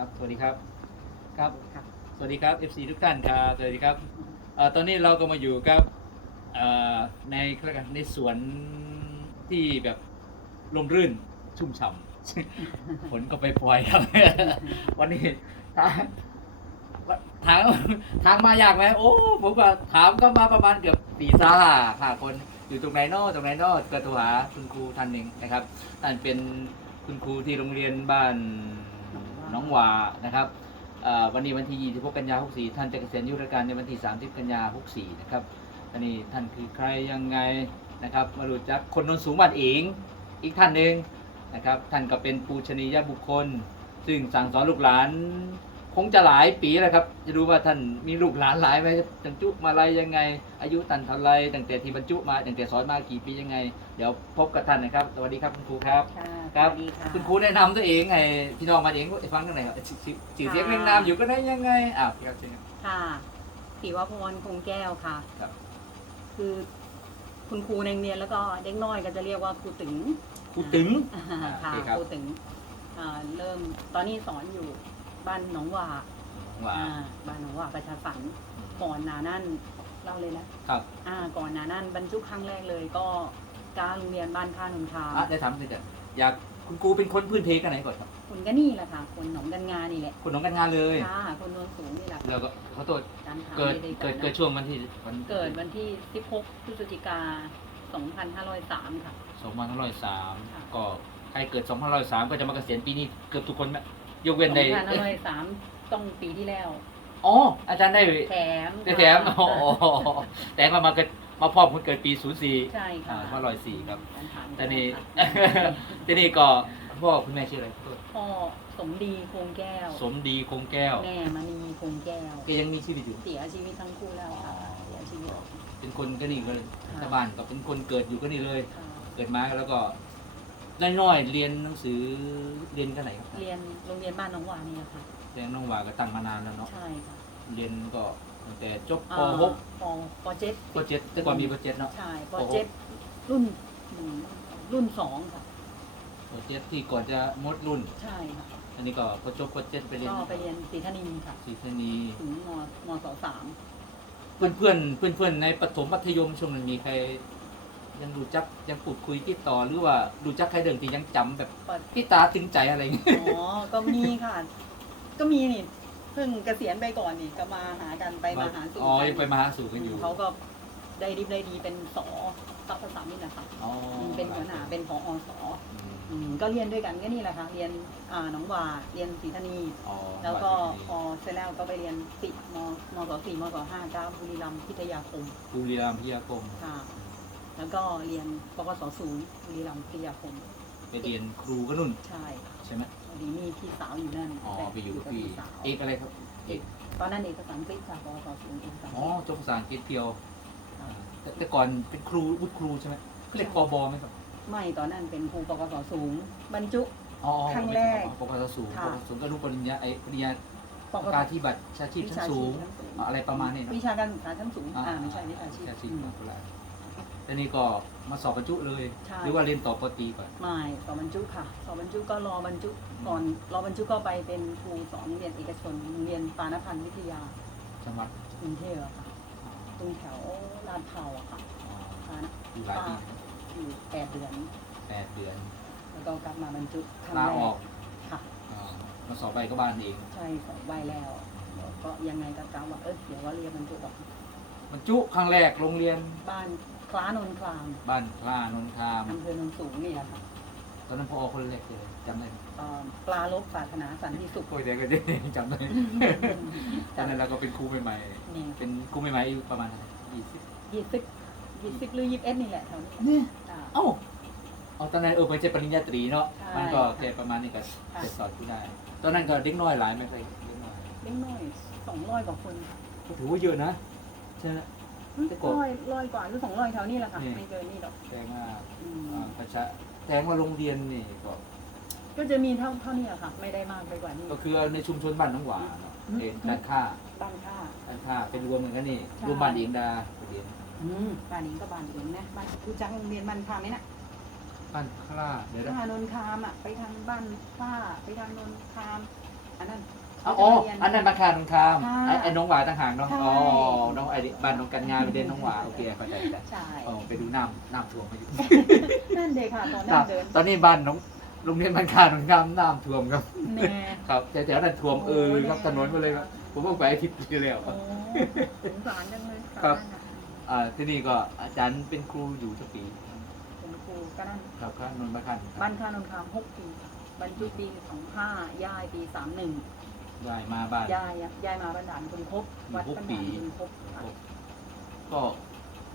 ครับ สวัสดีครับ ครับค่ะสวัสดีครับ FC ทุกท่านครับ สวัสดีครับเอ่อตอนนี้เราก็มาอยู่กับเอ่อในเขาเรียกกันในสวนที่แบบลมรื่นชุ่มฉ่ำ ฝนก็ไปปล่อยครับ วันนี้ทางทางทางมายากไหมโอ้ ผมก็ถามก็มาประมาณเกือบตีซ่าค่ะคน อยู่ตรงไหนนอตรงไหนนอก็โทรหาคุณครูท่านหนึ่งนะครับ ท่านเป็นคุณครูที่โรงเรียนบ้านห น้องวานะครับวันนี้วันที่26กันยา64 ท่านจะเกษียณอายุราชการในวันที่ 30 กันยา64 นะครับอันนี้ท่านคือใครยังไงนะครับ มารู้จักคนนนสูงบัดเองอีกท่านหนึ่งนะครับ ท่านก็เป็นปูชนียบุคคล ซึ่งสั่งสอนลูกหลาน คงจะหลายปีแล้วครับ จะรู้ว่าท่านมีลูกหลานหลายไหมจังจุมาอะไรยังไง อายุตันเท่าไรตั้งแต่ที่บรรจุมาตั้งแต่สอนมากี่ปียังไง เดี๋ยวพบกับท่านนะครับ สวัสดีครับคุณครูครับค่ะครับสวัสดีค่ะคุณครูแนะนำตัวเองให้พี่น้องมาเองให้ฟังกันหน่อยครับชื่อชื่อชื่อเสียงเรียงนามอยู่ก็ได้ยังไงอ้าวพี่ครับเชิญครับค่ะศิวพรคงแก้วค่ะครับคือคุณครูในโรงเรียนแล้วก็เด็กน้อยก็จะเรียกว่าครูตึงครูตึงอ่าอ่าค่ะโอเคครับครูตึงอ่าเริ่มตอนนี้สอนอยู่ บ้านหนองหว่าว่า อ่าบ้านหนองหว่าประชาสรรค์ก่อนหนานั่นเล่าเลยนะครับ อ่า ก่อนหนานั่นบรรจุครั้งแรกเลยก็การโรงเรียนบ้านข้าหนนทามอะได้ถามเลยจ้ะอยากคุณครูเป็นคนพื้นเพกันไหนก่อนครับคนก็นี่แหละค่ะคนหนองกันงานี่แหละคนน้องกันงานเลย ค่ะคนโนนสูงนี่แหละแล้วก็ขอโทษการถามเกิดไม่ไเกิดนะเกิดช่วงวันที่วันเกิดวันที่ 16 พฤศจิกา 2503 ค่ะ สองพันห้าร้อยสามค่ะก็ใครเกิดสองพันห้าร้อยสามก็จะมาเกษียณปีนี้เกือบทุกคนไหม ยกเว้นใน2503ต้องปีที่แล้ว อ๋อ อาจารย์ได้แถมได้แถมอ๋อแต่มามาเกิดมาพร้อมคนเกิดปีศูนย์สี่ใช่ค่ะอ่า504ครับการถามแต่นี่ค่ะทีนี้ก็พ่อคุณแม่ชื่ออะไรขอโทษพ่อสมดีคงแก้ว สมดีคงแก้วแม่มณีคงแก้ว แกยังมีชีวิตอยู่ เสียชีวิตทั้งคู่แล้วค่ะเสียชีวิต เป็นคนก็นี่เลยค่ะ ชาวบ้านก็เป็นคนเกิดอยู่ก็นี่เลย ค่ะเกิดมาแล้วก็ น้อยๆเรียนหนังสือเรียนกันไหนครับเรียนโรงเรียนบ้านหน้องหวานี่แหละค่ะ เรียนน้องวาก็ตั้งมานานแล้วเนาะใช่ค่ะเรียนก็ตั้งแต่จบป อ่าหกปปเจ็ดปเจ็ดแต่ก่อนมีปเจ็ดเนาะ ใช่ปปหก เจ็ดรุ่นหนึ่งรุ่นสองค่ะปเจ็ดที่ก่อนจะมดรุ่น ใช่ค่ะอันนี้ก็พอจบปเจ็ดไปเรียนก็ไปเรียนศรีธนินทร์ค่ะ ศรีธานีถึงมมศสามเพื่อนเพื่อนเพื่อนเพื่อนๆในประถมมัธยมช่วงนั้นมีใคร ยังรู้จักยังพูดคุยติดต่อหรือว่ารู้จักใครเดิมที่ยังจำแบบเปิด ที่ตาถึงใจอะไรอย่างเงี้ยอ๋อ ก็มีค่ะ ก็มีนี่ เพิ่งเกษียณไปก่อนนี่ก็มาหากันไปมาหาสู่อ๋อกัยังไปมาหาสู่กันอยู่เขาก็ได้ดีได้ดีเป็นสอตักภาษานี่แหละค่ะอ๋อมเป็นหัวหน้าเป็นผอสออืมอืมก็เรียนด้วยกันก็นี่แหละค่ะ เรียนอ่าหนองหว่าเรียนศรีธานี อ๋อแล้วก็พอเสร็จแล้วก็ไปเรียนสิบมมศสี่มศห้าเก้าบุรีรัมย์พิทยาคมบุรีรัมย์พิทยาคม ค่ะ แล้วก็เรียนปกศศูนย์บุรีรัมย์พิทยาคมไปเรียนครูก็นุ่นใช่ค่ะใช่ไหมพอดีมีพี่สาวอยู่นั่นอ๋อไปอยู่กับกับพี่สาวเอกอะไรครับเอกตอนนั้นเอกสารกฤษค่ะปวสศูนย์เอกสารอ๋อจบภาษาอังกฤษเพียวอ่าแต่แต่ก่อนเป็นครูวุฒิครูใช่ไหมเขาเรียกปบไหมครับไม่ตอนนั้นเป็นครูปวสสูง บรรจุอ๋อครั้งแรกปกติสูงค่ะปกติสูงก็รู้ปริญญาไอ้ปริญญาปกการที่บัตรชาชีพชั้นสูงวิชาชีพชั้นสูง อะไรประมาณนี้เนอะวิชาการศึกษาชั้นสูงอ่าไม่ใช่วิชาชีพ แต่นี่ก็มาสอบบรรจุเลย ใช่ หรือว่าเรียนต่อปตรีก่อน ไม่สอบบรรจุค่ะ สอบบรรจุก็รอบรรจุก่อนรอบรรจุก็ไปเป็นครูสอนโรงเรียนเอกชนโรงเรียนปานพันธ์วิทยาจังหวัดกรุงเทพอะค่ะตรงแถวลาดพร้าวอะค่ะอ๋อค่ะนะอยู่หลายปีนะอยู่แปดเดือน แปดเดือน แล้วก็กลับมาบรรจุครั้งลาแรออกกค่ะ อ่ามาสอบใบก็บ้านเอง ใช่สองใบแล้วแล้วก็ยังไงก็กะว่าเออเดี๋ยวว่าเรียนบรรจุดอกบรรจุครั้งแรกโรงเรียนบ้าน คล้านนคลามบ้านพลานนทามอำเภอโนนสูงนี่แหละค่ะตอนนั้นพอคนแรกเลยจำได้ไหมเอ่อปลาลบปรารถนาสันติสุขโอ้ยเด็กก็ได้จำได้ตอนนั้นเราก็เป็นครูใหม่นี่ๆ เป็นครูใหม่ๆอายุประมาณยี่สิบยี่สิบยี่สิบหรือยี่สิบเอ็ดนี่แหละแถวนี้นี่ อ่า เอ้าเอาตอนนั้นเออไม่ใช่ปริญญาตรีเนาะใช่มันก็แค่ประมาณนี้ก็ค่ะ จะสอนผู้ได้ ตอนนั้นก็เด็กน้อยหลายไหมใครเด็กน้อยเล็กน้อยสองร้อยกว่าคนก็ถือว่าเยอะนะใช่ไหม แต่ก่อนร้อยร้อยกว่าหรือสองร้อยแถวนี้แหละค่ะนี่ ไม่เกินนี่หรอกแสดงว่าอืมอ่าประชาแสดงว่าโรงเรียนนี่ก็ก็จะมีเท่าเท่านี้อะค่ะ ไม่ได้มากไปกว่านี้ ก็คือในชุมชนบ้านน้องหวาเนาะอืมเห็นการค่าบ้านค่าการค่าเป็นรวมเหมือนกันนี่ใช่ รวมบ้านเองดาเรียนอืมบ้านนี้ก็บ้านเองนะบ้านรู้จักโรงเรียนบ้านคามไหมน่ะบ้านคลาเดี๋ยวนะท่านนท์คามอะไปทางบ้านฝ้าไปทางนนท์คามอันนั้น อ๋ออ๋อ อันนั้นมาคาตรงคามค่ะไอ้ไอ้น้องหวาต่างหากเนาะ ใช่ อ๋อ น้องไอ้นี่บ้านน้องกันงานไปเดินน้องหวาโอเคเข้าใจแล้วใช่อ๋อไปดูน้ำน้ำท่วมไปอยู่ นั่นเด็กค่ะตอนนั้นน้ำเดินตอนนี้บ้านน้องโรงเรียนบ้านคาตรงคามน้ำท่วมครับแน่ครับแถวๆนั้นท่วมเออโอ้ครับถนนมาเลยครับ ผมเพิ่งไปอาทิตย์ที่แล้ว โอ้สงสารจังเลยครับนั่นน่ะอ่า ที่นี่ก็อาจารย์เป็นครูอยู่ทุกปีเป็นครูก็นั่นครับครับนนท์บ้านคันบ้านค่านนท์คามหกปีบรรจุปีสองห้าย่ายปีสามหนึ่ง ย้ายมาบ้านย่ายอะย่ายมาบ้านด่านคุณครบวัดหกบ้านปีด่านคุณครบค่ะก็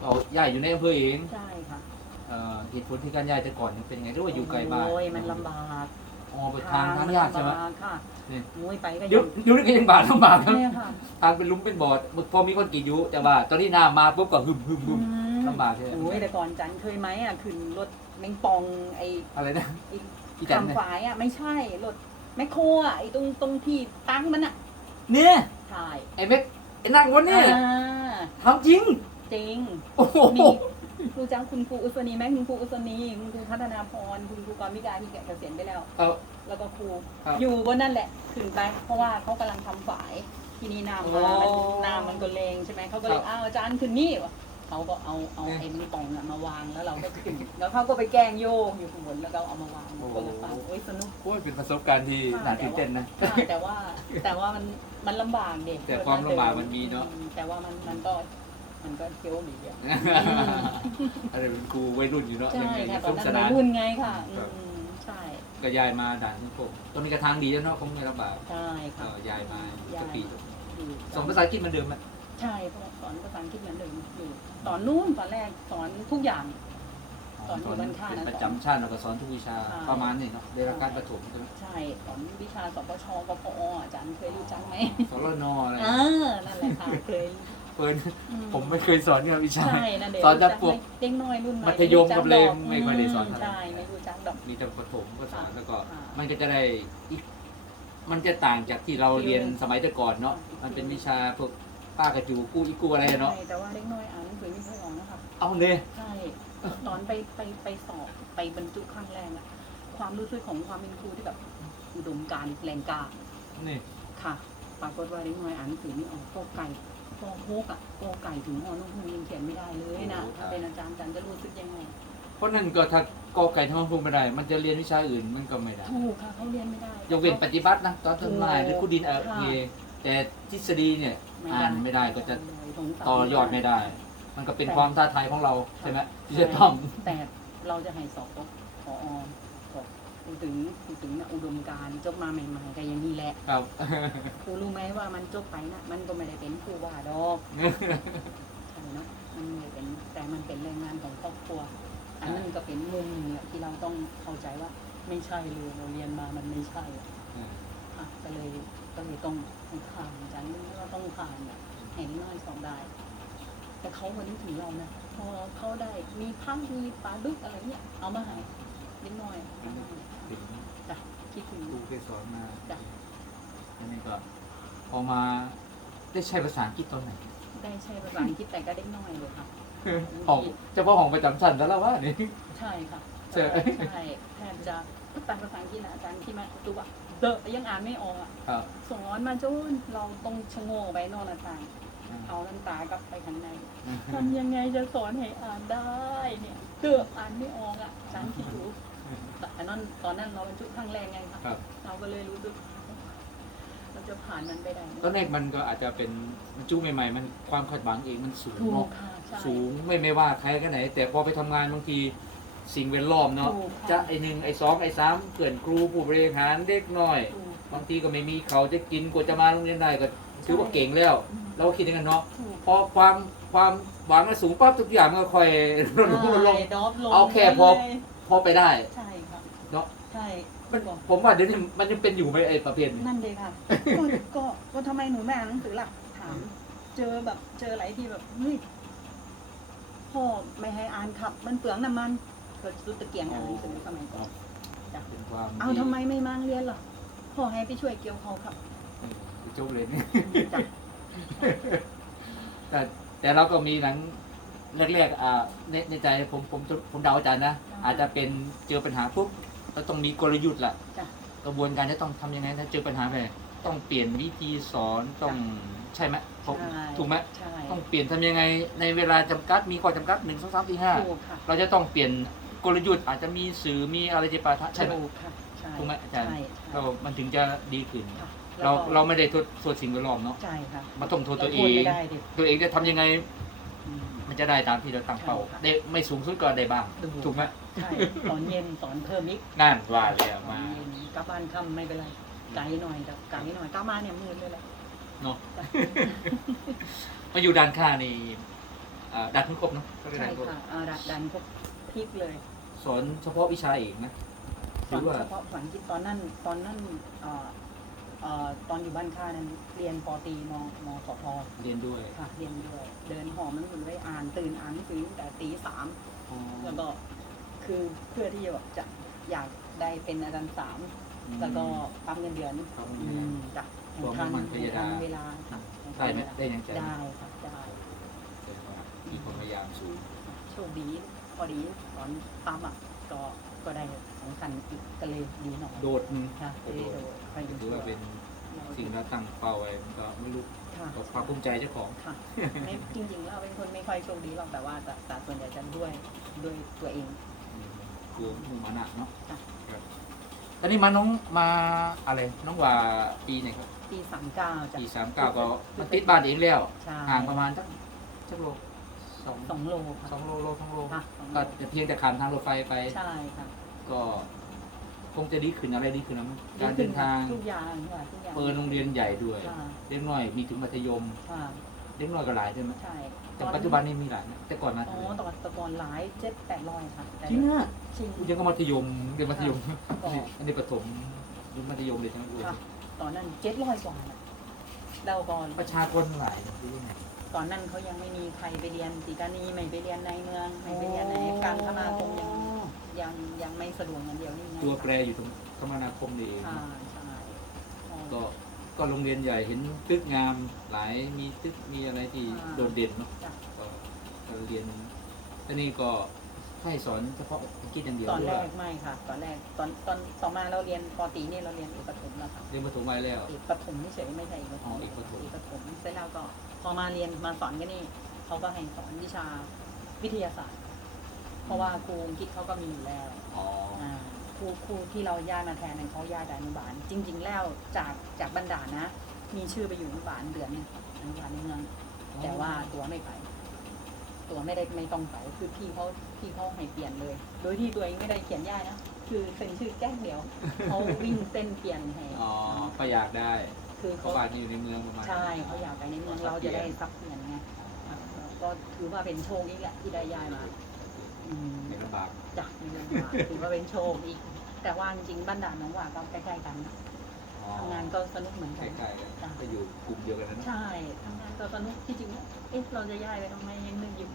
ก็ย้ายอยู่ในอำเภอเองใช่ค่ะเอ่อเหตุผลที่การย้ายแต่ก่อนเนี่ยเป็นไงหรือว่าอยู่ไกลบ้านโอ้ยมันลำบากอ๋อไปทางทางยากใช่ไหมลำบค่ะนี่โอ้ยไปก็ยุยัคยุคนี้ก็ยังบาดลำบากครับเนี่ยค่ะทางเป็นหลุมเป็นบ่อพอมีคนกรีดอยุแต่ว่า ตอนนี้น้ำมาปุ๊บก็หึมหึมหึมอืมลำบากใช่ไหมโอ้ยแต่ก่อนจันเคยไหมอะขึ้นรถแมงปองไอ้อะไรนะ ไอ้พี่จันทำเนี่ยฝายอะไม่ใช่รถ แมคโครอะไอ้ตรงตรงที่ตั้งมันอะเนี่ยถ่ายไอ้เม็กไอ้นั่งวันนี้อ่าทำจริง จริง โอ้โหมีครูจ้างคุณครูอุศนีแม่คุณครูอุศนีคุณครูพัฒนาพรคุณครูกรมิกาที่แกเกษียณไปแล้ว เอา แล้วก็ครูครับ อยู่บนนั่นแหละขึ้นไป เพราะว่าเขากำลังทำฝาย ทีนี้น้ำมาโอ้มันน้ำมันก็แรงใช่ไหมเขาก็เลยครับ อ้าวอาจารย์ขึ้นนี่วะ เขาก็เอาเอาเนี่ยไอ้มิงปองอะมาวางแล้วเราก็ขึ้นแล้วเขาก็ไปแกล้งโยกอยู่ข้างบนแล้วก็เอามาวางโอ้คนละฝั่งโอ้ยสนุก โอ้ยเป็นประสบการณ์ที่ค่ะน่าตื่นเต้นนะค่ะแต่ว่าแต่ว่ามันมันลำบากเด็กแต่ความลำบากมันมีเนอะแต่ว่ามันมันก็มันก็เคี้ยวดีอะอะไรเป็นครูวัยรุ่นอยู่เนาะใช่ยังไงค่ะสตอนนุกนั้นสวันายนรุ่นไงค่ะครับอืมใช่ก็ย้ายมาด่านสังคมตรงนี้ก็ทางดีแล้วเนาะคงไม่ลำบากใช่ก็ค่ะย้ายมาย้าสักปีอยู่สอนภาษาอังกฤษเหมือนเดิมไหมใช่เพราะว่าสอนภาษาอังกฤษเหมือนเดิมอยู่ สอนนู่นตอนแรกสอนทุกอย่าง สอนอยู่บ้านค่านะเป็นประจำชาติเราก็สอนทุกวิชาใช่ประมาณนี้เนาะเรียนการประถมใช่ไหมใช่สอนวิชาสปชกพออาจารย์เคยรู้จักไหมสรนอะไรเออนั่นแหละค่ะเคยเปิดอืผมไม่เคยสอนเนี่ยวิชา ใช่นั่นเด็กสอนแต่พวกเด็กน้อยรุ่นใหม่มัธยมกับเลมรู้จัไม่ค่อยได้สอนมเท่าไหร่ใช่ไม่รู้จักดอกมีแต่ประถมก็สอนแล้วก็ค่ะมันก็จะได้อีกมันจะต่างจากที่เราเรียนสมัยแต่ก่อนเนาะมันเป็นวิชาพวกป้ากระจูกู้อีกูอะไรเนาะใช่แต่ว่าเด็กน้อยอ่าน หนังสือไม่ค่อยออกนะคะเอาเนี่ย ใช่ ตอนไปไปไปสอบไปบรรจุครั้งแรกอะความรู้สึกของความเป็นครูที่แบบอุดมการณ์แรงกล้านี่ ค่ะ ปรากฏว่าเด็กน้อยอ่านหนังสือไม่ออกโกไก่โกฮกอะโกไก่ถึงฮอนุ่งยังเขียนไม่ได้เลยนะถ้าเป็นอาจารย์อาจารย์จะรู้สึกยังไง เพราะนั่นก็ถ้ากอไก่ทั้งพูดไม่ได้ มันจะเรียนวิชาอื่นมันก็ไม่ได้ถูกค่ะเขาเรียนไม่ได้ ยกเว้นปฏิบัตินะตอนต้นไม้หรือคูดินเออค่ะโอเคแต่ทฤษฎีเนี่ย อ่านไม่ได้ก็จะสงสารต่อยอดไม่ได้ มันก็เป็นความท้าทายของเราใช่ไหมที่ใช่จะต้องแต่เราจะให้สอบพอบอกพูดถึงพูดถึงนะอุดมการณ์จบมาใหม่ๆก็อย่างนี้แหละครับครูรู้ไหมว่ามันจบไปนะมันก็ไม่ได้เป็นครูว่าดอกใช่เนอะมันไม่ได้เป็นแต่มันเป็นแรงงานของครอบครัว อันนั้นก็เป็นมุมหนึ่งอะที่เราต้องเข้าใจว่าไม่ใช่เลยเราเรียนมามันไม่ใช่อะอะก็เลยก็เลยต้องต้องผ่านจันว่าต้องผ่านอะเห็นน้อยสองได้ แต่เขาวันนี้ถึงเรานะพอเขาได้มีพังมีปลาดุกอะไรเนี่ยเอามาให้นิดหน่อยเอามาให้จ้ะคิดถึงครูเคยสอนมาจ้ะอันนี้ก็พอมาได้ใช้ภาษาอังกฤษตอนไหนได้ใช้ภาษาอังกฤษแต่ก็ได้น้อยเลยค่ะ ของเฉพาะของประจำชั้นแล้วล่ะว่านี่ ใช่ค่ะใช่ใช่แทบจะแต่ภาษาอังกฤษนะอาจารย์ที่มาตัวเดอะยังอ่านไม่ออกอะครับสอนมาจนเราต้องชะโงกไปนอนหน้าต่าง เอาน้ำตากลับไปข้างในทำยังไงจะสอนให้อ่านได้เนี่ยเดอะอ่านไม่ออกอะอาจารย์คิดดูแต่นั่นตอนนั้นเราบรรจุครั้งแรกไงค่ะครับเราก็เลยรู้สึกเราจะผ่านมันไปได้ไหมตอนแรกมันก็อาจจะเป็นมันจู้ใหม่ๆ มันความคาดหวังเองมันสูงถูกเนาะค่ะใช่สูงไม่ไม่ว่าใครก็ไหน แต่พอไปทำงานบางทีสิ่งแวดล้อมเนาะถูกค่ะจะไอหนึ่งไอสองไอสามเกินครูผู้บริหารเด็กน้อยถูกบางทีก็ไม่มีเขาจะกินกว่าจะมาโรงเรียนได้ก็ ถือว่าเก่งแล้วอืมเราก็คิดอย่างนั้นเนาะถูกพอความความหวังมันสูงปั๊บทุกอย่างมันก็ค่อยลดลงลดลงใช่ดรอปลงเอาแค่พอเลยพอไปได้ใช่ค่ะเนาะ ใช่มันผมว่าเดี๋ยวนี้มันยังเป็นอยู่ไหมไอประเภทนี้ นั่นเลยค่ะ ก็ก็ก็ทำไมหนูไม่อ่านหนังสือล่ะถาม เจอแบบเจออะไรที่แบบเฮ้ยพ่อไม่ให้อ่านขับ มันเปลืองน้ำมันก็ซื้อตะเกียงอ่านหนังสือสมัยก่อนจ้ะเป็นความ เอาทำไมไม่มาเรียนล่ะพ่อให้ไปช่วยเกี่ยวเขาครับเออ จบเลยนี่จ้ะแต่แต่เราก็มีหลังแรกๆอ่าในในใจผมผมผมเดาอาจารย์นะ อาจจะเป็นเจอปัญหาปุ๊บเราต้องมีกลยุทธ์ละจ้ะกระบวนการจะต้องทำยังไงถ้าเจอปัญหาไปต้องเปลี่ยนวิธีสอนต้องใช่ไหมผมใช่ถูกไหมใช่ต้องเปลี่ยนทำยังไง ในเวลาจำกัดมีข้อจำกัดหนึ่งสองสามสี่ห้าถูกค่ะเราจะต้องเปลี่ยนกลยุทธ์อาจจะมีสื่อมีอะไรที่ปาทะใช่ไหมถูกค่ะใช่ถูกไหมอาจารย์ใช่เรามันถึงจะดีขึ้นค่ะ เราแล้วก็เราไม่ได้โทษโทษสิ่งแวดล้อมเนาะใช่ค่ะมาต้องโทษตัวเอราโทษงไม่ได้ดิตัวเองจะทำยังไงอืม มันจะได้ตามที่เราตั้งเป้าใช่ค่ะได้ไม่สูงสุดก็ได้บ้างถูก ถูกไหมใช่ตอนเย็นสอนเพิ่มอีกนั่นว่าเลยตอะอนมาเย็นกลับบ้านค่ำไม่เป็นไรไกลหน่อยแต่ไกลหน่อยกลับมาเนี่ยมืดเลยแหละ เนาะ มาอยู่ด้านข้างนี่อ่าด้านทุนครบเนาะก็เรียกใช่ด้านครบค่ะอ่าดันดันพวกพริกเลยสอนเฉพาะวิชาเอกนะหสรืออนว่า เฉพาะฝังกิจตอนนั้นตอนนั้นเอ่อ เอ่อตอนอยู่บ้านค่านั้นเรียนปอตรีมมสพเรียนด้วยค่ะเรียนด้วยเดินหอมันหมุนไว้อ่านตื่นอ่านหนังสือตั้งแต่ตีสามแล้วก็คือเพื่อที่จะแบบจะอยากได้เป็นอาจารย์สามแล้วก็ปั๊มเงินเดือนปั๊มอืเงินเดือนมจ้ะความทันมั่นพยายามทันเวลาค่ะได้ไหมได้ยังใจได้ค่ะได้มีความพยายามสูงโชคดีพอดีตอนปั๊มอะก็ก็ได้สำคัญอีกก็เลยดีหน่อยโดดอืมค่ะไม่ได้โดยไปอยู่ ถือว่าเป็นสิ่งที่เราตั้งเป้าไว้มันก็ไม่รู้ค่ะกับความภูมิใจเจ้าของ ค่ะไม่จริงๆเราเป็นคนไม่ค่อยโชคดีหรอกแต่ว่าแต่แต่ส่วนใหญ่จะด้วยด้วยตัวเอง คือมุ่งมานะเนาะค่ะ ครับตอนนี้มาน้องมาอะไรน้องว่าปีไหนครับปีสามเก้าจะปีสามเก้าก็มาติดบ้านเองแล้วใช่ห่างประมาณสักสักโลสองสองโลค่ะสองโลโลสองโลค่ะสองโลก็จะเพียงแต่ขามทางรถไฟไป ใช่ค่ะก็ คงจะดีขึ้นอะไรดีขึ้นนะการเดินทางทุกอย่างค่ะทุกอย่างเปิดโรงเรียนใหญ่ด้วยค่ะเล็กน้อยมีถึงมัธยมค่ะเล็กน้อยก็หลายใช่ไหมใช่แต่ปัจจุบันนี้มีหลายนะแต่ก่อนมาอ๋อตอนตะกอนหลายเจ็ดแปดร้อยค่ะแต่จริงอะจริงยังก็มัธยมเรียนมัธยมค่ะอันนี้ประถมหรือมัธยมเลยใช่ไหมครูค่ะตอนนั้นเจ็ดร้อยกว่าน่ะเราก่อนประชากรหลายหรือยังไงตอนนั้นเขายังไม่มีใครไปเรียนตีกานีไม่ไปเรียนในเมืองไม่ไปเรียนในการคมนาคมยัง ยังยังไม่สะดวกอย่างเดียวนี่ไงตัวแปรอยู่ตรงคมนาคมนี่เองใช่ใช่ก็ก็โรงเรียนใหญ่เห็นตึกงามหลายมีตึกมีอะไรที่โดดเด่นเนาะจ้ะก็ก็เรียนอันนี้ก็ให้สอนเฉพาะอังกฤษอย่างเดียวตอนหรือแรว่ากไม่ค่ะ ตอนแรกตอนตอนต่อมาเราเรียนปอตรีนี่เราเรียนเอกปฐมแล้วค่ะ เรียนประถมไว้แล้ว เอกปฐมไม่เฉยไม่ใช่เอกปฐอ๋อมเอกปฐมเอกปฐมเสร็จแล้วก็พอมาเรียนมาสอนกันนี่เขาก็ให้สอนวิชาวิทยาศาสตร์ เพราะว่าครูอังกฤษเขาก็มีอยู่แล้วอ๋ออ่าครูครูที่เราย้ายมาแทนนั้นเขาย้ายแต่อนุบาล จริง ๆ แล้วจากจากบรรดาลนะ มีชื่อไปอยู่อนุบาลเดือนหนึงอนุบาลในเมือง แต่ว่าตัวไม่ไป ตัวไม่ได้ไม่ต้องไปคือพี่เขาพี่เขาให้เปลี่ยนเลย โดยที่ตัวเองไม่ได้เขียนย่ายนะ คือเซ็นชื่อแก้งเดียว เขาวิ่งเต้นเปลี่ยนให้อ๋อก็อยากได้คือเพราะเขาว่านี่อยู่ในเมืองประมาณใช่เขาอยากไปในเมืองเราจะได้ซับเปลี่ยนไงอะก็ถือว่าเป็นโชคอีกแหละที่ได้ย้ายมาอืม ไม่ลำบากจากในเมืองมาถือว่าเป็นโชคอีก แต่ว่าจริงๆบ้านด่านน้องหว่าก็ใกล้ๆกันนะอ๋อทำงานก็สนุกเหมือนใกกัน ล้ๆกันก็อยู่กลุ่มเดียวกันนะเนอะใช่ทำงานก็สนุกที่จริงเอ๊ะเราจะย้ายไปทำไมยังนึกอยู่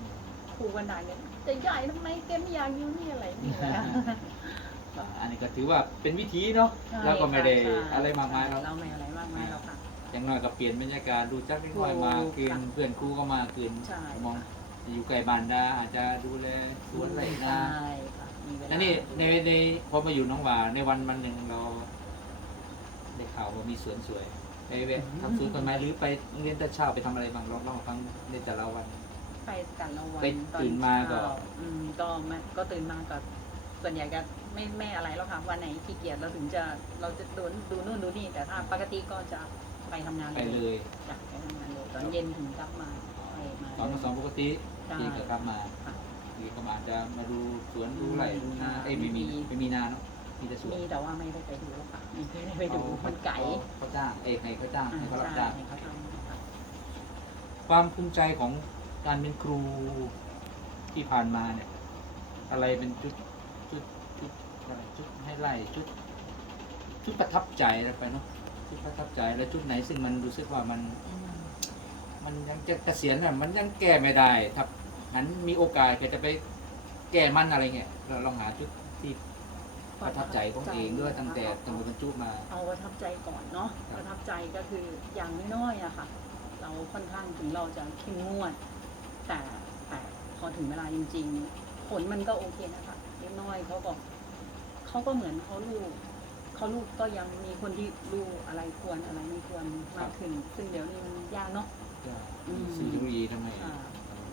ครูบันดาลเนี่ยจะย้ายทำไมแกไม่อยากอยู่นี่อะไรนี่แหละอ่าอันนี้ก็ถือว่าเป็นวิธีเนาะ ใช่แล้วก็ไม่ได้ใช่อะไรมากมายแล้วเราไม่อะไรมากมายหรอกค่ะ อย่างน้อยก็เปลี่ยนบรรยากาศดูจักเล็กน้อยถูกมาคืนค่ะเพื่อนครูก็มาคืนใช่ มอง อยู่ไกลบ้านดาอาจจะดูแลสวนไรนาใช่ค่ะมีเวลา แล้วนี่ในในพอมาอยู่หน้องหว่าในวันวันหนึ่งเราได้ข่าวว่ามีสวนสวยไปเวะทำสวนต้นไม้หรือไปโรงเรียนแต่เช้าไปทำอะไรบ้างลองเล่าให้ฟังในแต่ละวัน ไปแต่ละวันไปตอตื่นมาก็ เช้อืมก็ไม่ก็ตื่นมาก็ส่วนใหญ่ก็ไม่ไม่อะไรแล้วค่ะวันไหนขี้เกียจเราถึงจะเราจะดูดูนู่นดูนี่ แต่ถ้าปกติก็จะไปทำงานไปเลยจ้ะไปทำงานเลยตอนเย็นถึงกลับมาไปมาสอนมาสอนปกติ ใช่ที่ก็กลับมาค่ะทีก็มาจะมาดูสวนดูไร่ดูนาค่ะเอ้ยไม่มีมีไม่มีนาเนาะมีแต่สวนมีแต่ว่าไม่ได้ไปดูหรอกค่ะไม่ได้ไปดูมันไก่เขาจ้างเอ้ยให้เขาจ้างให้เขารับจ้างใช่เขาทำค่ะความภูมิใจของการเป็นครูที่ผ่านมาเนี่ย อะไรเป็นจุดจุดจุดอะไรจุดให้ไล่จุดจุดประทับใจอะไรไปเนาะจุดประทับใจแล้วจุดไหนซึ่งมันรู้สึกว่ามัน มันยังจะเกษียณน่ะมันยังแก้ไม่ได้ถ้า หันมีโอกาสก็จะไปแก้มันอะไรเงี้ยเราลองหาจุดที่ประทับใจของเองด้วยตั้งแต่ตั้งแต่บรรจุมา เอาประทับใจก่อนเนาะครับประทับใจก็คืออย่างน้อยๆอะค่ะ เราค่อนข้างถึงเราจะเข้มงวด แต่แต่พอถึงเวลาจริง ๆ ผลมันก็โอเคนะคะเล็กน้อยเขาก็เขาก็เหมือนเขาลูกเขาลูกก็ยังมีคนที่รู้อะไรควรอะไรไม่ควรมากขึ้น ซึ่งเดี๋ยวนี้มันยากเนาะอืมซีรีส์ทำไมอ่า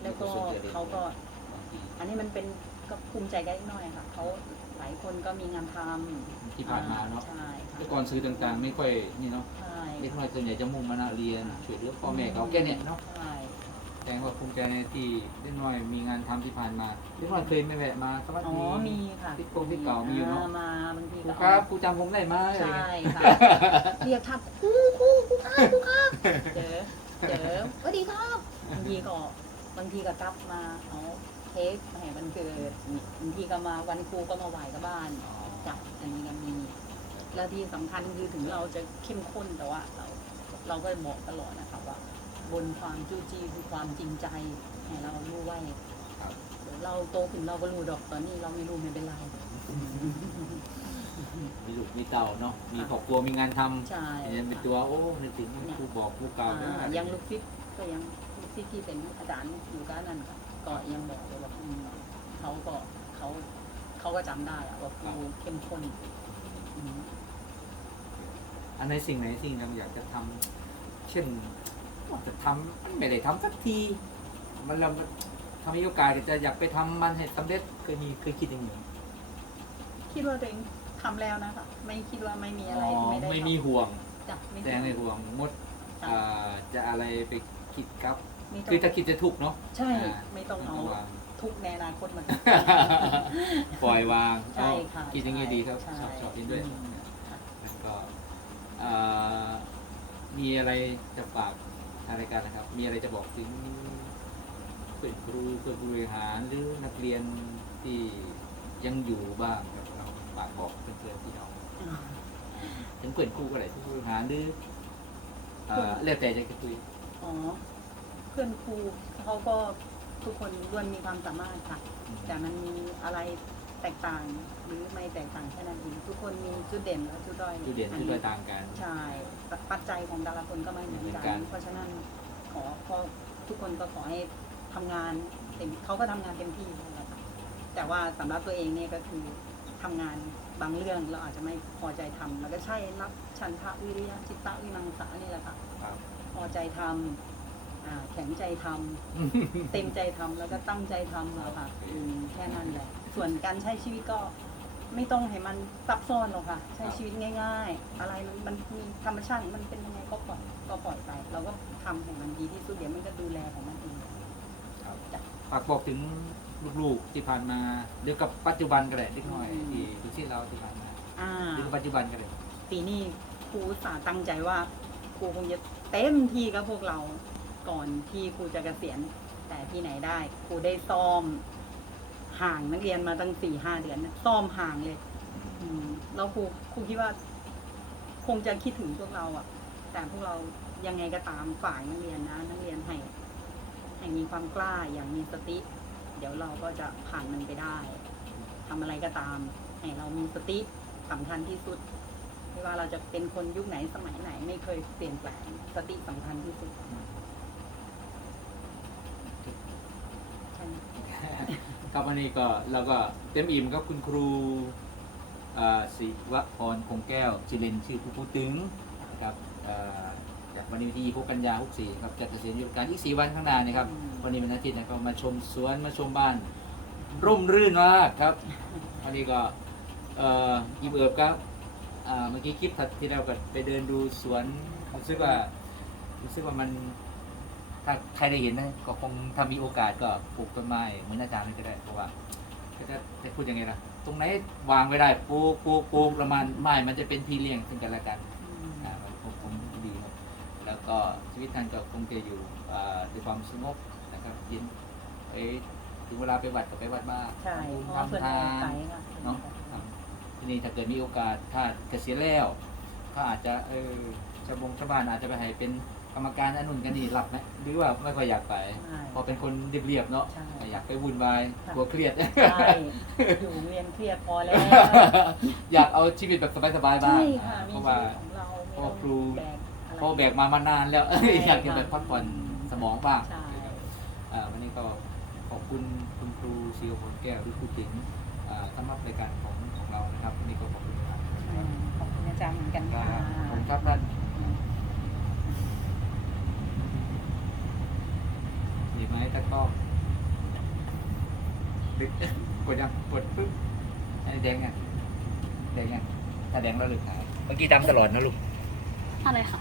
แล้วก็เขาก็ อันนี้มันเป็นก็ภูมิใจกันเล็กน้อยค่ะเขาหลายคนก็มีงานทำที่ผ่านมาเนาะ ใช่ค่ะเมื่อก่อนซื้อต่างๆ ไม่ค่อยนี่เนาะใช่เด็กน้อยส่วนใหญ่จะมุ่งมานะเรียนช่วยเหลือพ่อแม่เขาแค่เนี้ยเนาะ ใช่แสดงว่าภูมิใจในที่เด็กน้อยมีงานทำที่ผ่านมาเด็กน้อยเคยไม่แวะมาสวัสอ๋อดี มีค่ะที่โกงที่เก่ามีอยู่เนอะ มาบางทีครูก็ครับครูจำผมได้ไหมอะไรใช่เงี้ยค่ะเรียกทักครูครูครูครับครูครับเจอเจอสวัสดีครับบางทีก็ บางทีก็กลับมาเอาเค้กมาให้วันเกิดบางทีก็มาวันครูก็มาไหว้กับบ้านอ๋อจับอันนี้ก็มีแล้วที่สำคัญคือถึงเราจะเข้มข้นแต่ว่าเราเราก็บอกตลอดนะครับว่า บนความจู้จี้คือความจริงใจให้เรารู้ไว้ครับเดี๋ยวเราโตขึ้นเราก็รู้ดอกตอนนี้เราไม่รู้ไม่เป็นไรมีลูกมีเต่าเนาะมีครอบครัวมีงานทำใช่เรียนเป็นตัวโอ้นึกถึงครูบอกครูเก่าอ่าได้ยังลูกศิษย์ก็ยัง ลูกศิษย์ที่เป็นอาจารย์อยู่กันนั่นค่ะก็ยังบอกเลยว่าอืมเขาก็เขาเขาก็จำได้อะว่าครูเข้มข้นอืม อันในสิ่งไหนสิ่งเราอยากจะทำเช่นว่าจะทำมันไม่ได้ทำสักที มันเราทำมีโอกาสจะอยากไปทำมันให้สำเร็จเคยมีเคยคิดอย่างนี้คิดว่าตัวเองทำแล้วนะคะไม่คิดว่าไม่มีอะไรอ๋อที่ไม่ได้ไม่ทำมีห่วงจ้ะไม่แต่ในห่วงงดจ้ะอ่าจะอะไรไปคิดกับ ไม่ต้คือองถ้าคิดจะทุกข์เนาะใช่อ่าไม่ต้องเอาวางทุกข์ในอนาคตมาปล่อยวางใช่ค่ะคิดอย่างนี้ดีครับใช่ชอบชอบยินด้วยอืมค่ะแล้วก็อ่ามีอะไรจะฝากทางรายการนะครับ มีอะไรจะบอกถึงเพื่อนครูเพื่อนผู้บริหารหรือนักเรียนที่ยังอยู่บ้างครับเราฝากบอกเพื่อนๆที่น้องถึงเพื่อนครูก็ได้ผู้บริหารหรืออ่าแล้วแต่จะคุย อ๋อเพื่อนครูเขาก็ทุกคนล้วนมีความสามารถค่ะ แต่มันมีอะไรแตกต่างหรือไม่แตกต่างแค่นั้นเองทุกคนมีจุดเด่นและจุดด้อยจุดเด่นอัจุดด้อยต่างกัน ใช่ปปัจจัยของแต่ละคนก็ไม่เหมือนเหมือนกักันนเพราะฉะนั้นขอพอทุกคนก็ขอให้ทำงานเต็มเขาก็ทำงานเต็มที่นั่นแหละค่ะแต่ว่าสำหรับตัวเองเนี่ยก็คือทำงานบางเรื่องเราอาจจะไม่พอใจทำแล้วก็ใช่รับฉันทะวิริยะจิตตะวิมังสานี่แหละค่ะครับพอใจทำ อ่าแข็งใจทำเต็มใจทำแล้วก็ตั้งใจทำอะค่ะอืมแค่นั้นแหละ ส่วนการใช้ชีวิตก็ไม่ต้องให้มันซับซ้อนหรอกค่ะ ใช้ชีวิตง่าย ๆ อะไรมันมันมีธรรมชาติของมันเป็นยังไงก็ปล่อยก็ปล่อยไป เราก็ทำให้มันดีที่สุดเดี๋ยวมันก็ดูแลของมันเอง ฝากบอกถึงลูกๆที่ผ่านมาหรือกับปัจจุบันก็ได้เล็กน้อยที่ที่ที่เราที่ผ่านมาอ่า หรือปัจจุบันก็ได้ปีนี้ครูอุตสาห์ตั้งใจว่าครูคงจะเต็มที่กับพวกเรา ก่อนที่ครูจะเกษียณแต่ที่ไหนได้ครูได้ซ้อมห่างนักเรียนมาตั้งสี่ห้าเดือนนะซ้อมห่างเลย อืมแล้วครูครูคิดว่า คงจะคิดถึงพวกเราอะแต่พวกเรายังไงก็ตามฝ่ายนักเรียนนะนักเรียนให้ให้มีความกล้าอย่างมีสติ เดี๋ยวเราก็จะผ่านมันไปได้ทำอะไรก็ตาม ให้เรามีสติสำคัญที่สุด ไม่ว่าเราจะเป็นคนยุคไหนสมัยไหน ไม่เคยเปลี่ยนแปลงสติสำคัญที่สุดใช่ไหม ครับวันนี้ก็เราก็เต็มอิ่มกับคุณครูศิวพรคงแก้วชื่อเลนชื่อครูปูตึงนะครับจากวันนี้วันที่6กันยา64ครับจะเกษียณอายุราชการอีก4วันข้างหน้านี่ครับ วันนี้เป็นอาทิตย์นะครับมาชมสวนมาชมบ้าน ร่มรื่นมากครับวันนี้ก็เอ่อเบิบครับเมื่อกี้คลิปถัดที่เราก็ไปเดินดูสวนรู้สึกว่ารู้สึกว่ามัน ถ้าใครได้เห็นนะก็คงถ้ามีโอกาสก็ปลูกต้นไม้เหมือนอาจารย์นี่ก็ได้เพราะว่าก็จะจะพูดยังไงล่ะ ตรงไหนวางไม่ได้ปลูกปลูกปลูกแล้วมันไม้มันจะเป็นพี่เลี้ยงซึ่งกันและกันอืมอ่ามันคงคงดีครับแล้วก็ชีวิตท่านก็คงจะอยู่อ่าด้วยความสงบนะครับเย็นเอ้ยถึงเวลาไปวัดก็ไปวัดบ้างใช่ทำบุญเพราะว่าเพื่อนทำทาเอานไกลค่ะเนาะครับทีนี้ถ้าเกิดมีโอกาสถ้าเกษียณแล้วก็อาจจะเออชาวบงชาวบ้านอาจจะไปให้เป็น กรรมการอนนุนกันนี่หลับไหมหรือว่าไม่ค่อยอยากไป ใช่เพอเป็นคนเรียบๆเนาะใช่ไม่อยากไปวุ่นวายค่ะ กลัวเครียด ใช่อยู่โรงเรียนเครียดพอแล้ว อยากเอาชีวิตแบบสบายๆบ้าใช่งค่ะอ่ามีเพราะชีว่า วิตของเราเพราะว่าครู แบกอะไรพอแบกมามานานแล้ว ใช่ อยากจะค่ะแบบพักผ่อนสมองบ้างใช่ อ่าวันนี้ก็ขอบคุณคุณครูซีโอผลแก้วหรือครูติ๋งอ่าสำหรับรายการของของเรานะครับวันนี้ก็ขอบคุณครับอืมขอบคุณจารย์เหมือนกันครัค่ะบผมครับท่านดีไห มตะกร้องดึกกดยังกดปึ๊บอันนี้แดงอะแดงอะถ้าแดงแล้วหรือขาวเมื่อกี้ตามตลอดนะลูก อะไรค่ะ